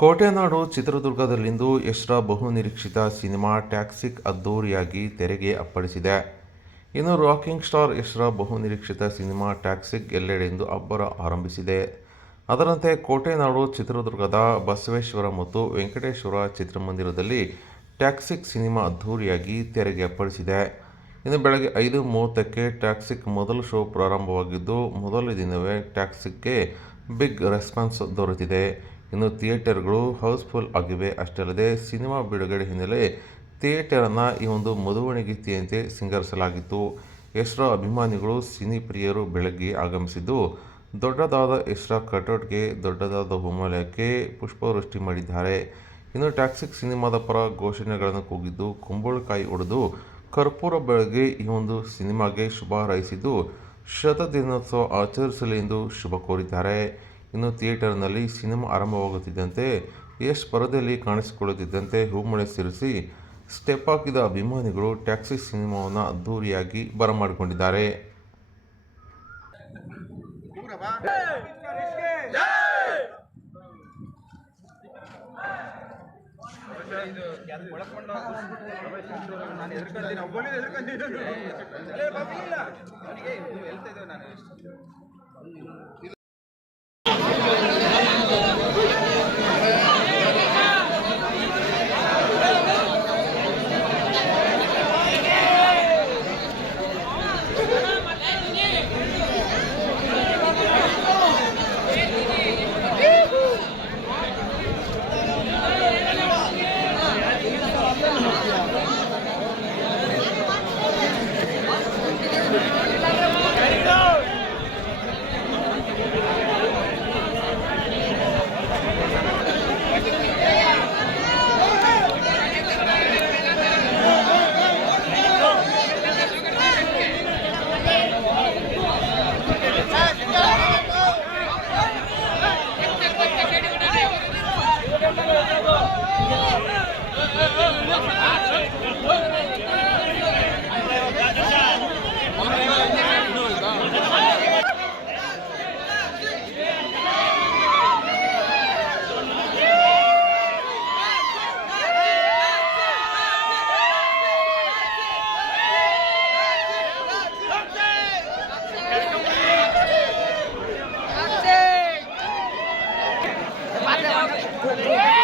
ಕೋಟೆನಾಡು ಚಿತ್ರದುರ್ಗದಲ್ಲಿಂದು ಯಶ್ರ ಬಹುನಿರೀಕ್ಷಿತ cinema Toxic ಅದ್ದೂರಿಯಾಗಿ ತೆರೆಗೆ ಅಪ್ಪಳಿಸಿದೆ. ಇನ್ನು ರಾಕಿಂಗ್ ಸ್ಟಾರ್ ಯಶ್ರ ಬಹುನಿರೀಕ್ಷಿತ ಸಿನಿಮಾ ಟ್ಯಾಕ್ಸಿಕ್ ಎಲ್ಲೆಡೆಯಿಂದ ಅಬ್ಬರ ಆರಂಭಿಸಿದೆ. ಅದರಂತೆ ಕೋಟೆನಾಡು ಚಿತ್ರದುರ್ಗದ ಬಸವೇಶ್ವರ ಮತ್ತು ವೆಂಕಟೇಶ್ವರ ಚಿತ್ರಮಂದಿರದಲ್ಲಿ ಟ್ಯಾಕ್ಸಿಕ್ ಸಿನಿಮಾ ಅದ್ದೂರಿಯಾಗಿ ತೆರೆಗೆ ಅಪ್ಪಳಿಸಿದೆ. ಇನ್ನು ಬೆಳಗ್ಗೆ 5:30ಕ್ಕೆ ಟ್ಯಾಕ್ಸಿಕ್ ಮೊದಲ ಶೋ ಪ್ರಾರಂಭವಾಗಿದ್ದು, ಮೊದಲ ದಿನವೇ ಟ್ಯಾಕ್ಸಿಕ್ಗೆ ಬಿಗ್ ರೆಸ್ಪಾನ್ಸ್ ದೊರೆತಿದೆ. ಇನ್ನು ಥಿಯೇಟರ್ಗಳು ಹೌಸ್ಫುಲ್ ಆಗಿವೆ. ಅಷ್ಟೇ ಅಲ್ಲದೆ ಸಿನಿಮಾ ಬಿಡುಗಡೆ ಹಿನ್ನೆಲೆ ಥಿಯೇಟರನ್ನು ಈ ಒಂದು ಮದುವಣಿ ಗೀತೆಯಂತೆ ಸಿಂಗರಿಸಲಾಗಿತ್ತು. ಯಶ್ರ ಅಭಿಮಾನಿಗಳು, ಸಿನಿ ಪ್ರಿಯರು ಬೆಳಗ್ಗೆ ಆಗಮಿಸಿದ್ದು, ದೊಡ್ಡದಾದ ಯಶ್ರ ಕಟೌಟ್ಗೆ ದೊಡ್ಡದಾದ ಹೂಮಾಲೆಯಕ್ಕೆ ಪುಷ್ಪವೃಷ್ಟಿ ಮಾಡಿದ್ದಾರೆ. ಇನ್ನು ಟ್ಯಾಕ್ಸಿಕ್ ಸಿನಿಮಾದ ಪರ ಘೋಷಣೆಗಳನ್ನು ಕೂಗಿದ್ದು, ಕುಂಬಳಕಾಯಿ ಒಡೆದು ಕರ್ಪೂರ ಬೆಳಗ್ಗೆ ಈ ಒಂದು ಸಿನಿಮಾಗೆ ಶುಭ ಹಾರೈಸಿದ್ದು, ಶತದಿನೋತ್ಸವ ಆಚರಿಸಲಿ ಎಂದು ಶುಭ ಕೋರಿದ್ದಾರೆ. ಇನ್ನು ಥಿಯೇಟರ್ನಲ್ಲಿ ಸಿನಿಮಾ ಆರಂಭವಾಗುತ್ತಿದ್ದಂತೆ ಯಶ್ ಪರದೆಯಲ್ಲಿ ಕಾಣಿಸಿಕೊಳ್ಳುತ್ತಿದ್ದಂತೆ ಹೂಮಳೆ ಸುರಿಸಿ ಸ್ಟೆಪ್ ಹಾಕಿದ ಅಭಿಮಾನಿಗಳು ಟ್ಯಾಕ್ಸಿಕ್ ಸಿನಿಮಾವನ್ನು ಅದ್ದೂರಿಯಾಗಿ ಬರಮಾಡಿಕೊಂಡಿದ್ದಾರೆ. Yeah!